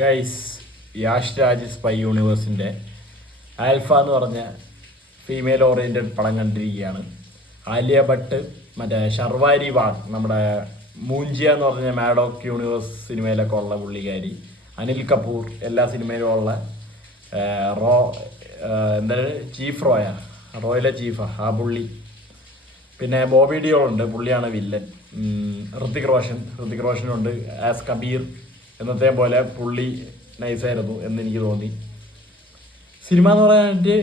Guys, Yash Raj spy യൂണിവേഴ്സിൻ്റെ alpha എന്ന് പറഞ്ഞ ഫീമെയിൽ ഓറിയൻറ്റഡ് പടം കണ്ടിരിക്കുകയാണ്. ആലിയ ഭട്ട്, മറ്റേ ഷർവാരി വാഗ്, നമ്മുടെ മൂഞ്ചിയ എന്ന് പറഞ്ഞ മാഡോക്ക് യൂണിവേഴ്സ് സിനിമയിലൊക്കെ ഉള്ള പുള്ളിക്കാരി, അനിൽ കപൂർ എല്ലാ സിനിമയിലും ഉള്ള റോ എന്താണ് ചീഫ് റോയിലെ ചീഫാ ആ പുള്ളി. പിന്നെ ബോബി ഡിയോൾ ഉണ്ട്, പുള്ളിയാണ് വില്ലൻ. ഋത്തിക് റോഷനുണ്ട് ആസ് കബീർ. എന്നത്തെ പോലെ പുള്ളി നൈസായിരുന്നു എന്ന് എനിക്ക് തോന്നി. സിനിമ എന്ന് പറയാനായിട്ട്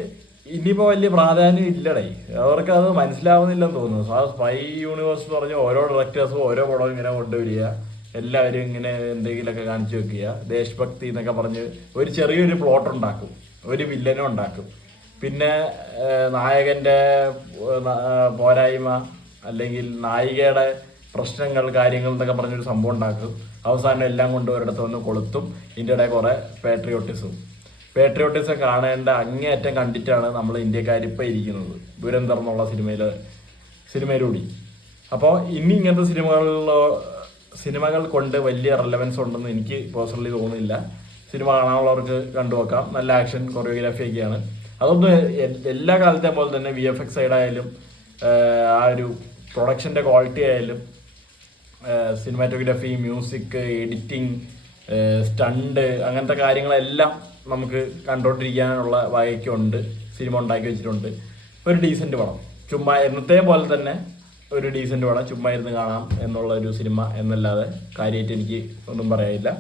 ഇനിയിപ്പോൾ വലിയ പ്രാധാന്യം ഇല്ലടേ, അവർക്ക് അത് മനസ്സിലാവുന്നില്ലെന്ന് തോന്നുന്നു. ആ സ്പൈ യൂണിവേഴ്സ് എന്ന് പറഞ്ഞാൽ ഓരോ ഡയറക്ടേഴ്സും ഓരോ പടം ഇങ്ങനെ കൊണ്ടുവരിക, എല്ലാവരും ഇങ്ങനെ എന്തെങ്കിലുമൊക്കെ കാണിച്ചു വെക്കുക, ദേശഭക്തി എന്നൊക്കെ പറഞ്ഞ് ഒരു ചെറിയൊരു പ്ലോട്ട് ഉണ്ടാക്കും, ഒരു വില്ലനും ഉണ്ടാക്കും. പിന്നെ നായകൻ്റെ പോരായ്മ അല്ലെങ്കിൽ നായികയുടെ പ്രശ്നങ്ങൾ കാര്യങ്ങൾ എന്നൊക്കെ പറഞ്ഞൊരു സംഭവം ഉണ്ടാക്കും. അവസാനം എല്ലാം കൊണ്ട് ഒരിടത്ത് വന്ന് കൊളുത്തും. ഇതിൻ്റെ ഇടയിൽ കുറേ പേട്രിയോട്ടിസം കാണേണ്ട അങ്ങേയറ്റം കണ്ടിട്ടാണ് നമ്മൾ ഇന്ത്യക്കാരിപ്പോൾ ഇരിക്കുന്നത് ദുരന്തർ എന്നുള്ള സിനിമയിലൂടെ. അപ്പോൾ ഇനി ഇങ്ങനത്തെ സിനിമകൾ കൊണ്ട് വലിയ റെലവൻസ് ഉണ്ടെന്ന് എനിക്ക് പേഴ്സണലി തോന്നുന്നില്ല. സിനിമ കാണാനുള്ളവർക്ക് കണ്ടുവെക്കാം. നല്ല ആക്ഷൻ കൊറിയോഗ്രാഫി ഒക്കെയാണ്. അതൊന്നും എല്ലാ കാലത്തെ പോലെ തന്നെ VFX സൈഡായാലും ആ ഒരു പ്രൊഡക്ഷൻ്റെ ക്വാളിറ്റി ആയാലും സിനിമാറ്റോഗ്രാഫി, മ്യൂസിക്, എഡിറ്റിംഗ്, സ്റ്റണ്ട്, അങ്ങനത്തെ കാര്യങ്ങളെല്ലാം നമുക്ക് കണ്ടോണ്ടിരിക്കാനുള്ള വകയ്ക്കുണ്ട്. സിനിമ ഉണ്ടാക്കി വെച്ചിട്ടുണ്ട്. ഒരു ഡീസൻറ്റ് പടം, ചുമ്മാ എന്നത്തെ പോലെ തന്നെ ഒരു ഡീസൻറ്റ് പടം, ചുമ്മാ ഇരുന്ന് കാണാം എന്നുള്ള ഒരു സിനിമ എന്നല്ലാതെ കാര്യമായിട്ട് എനിക്ക് ഒന്നും പറയാനില്ല.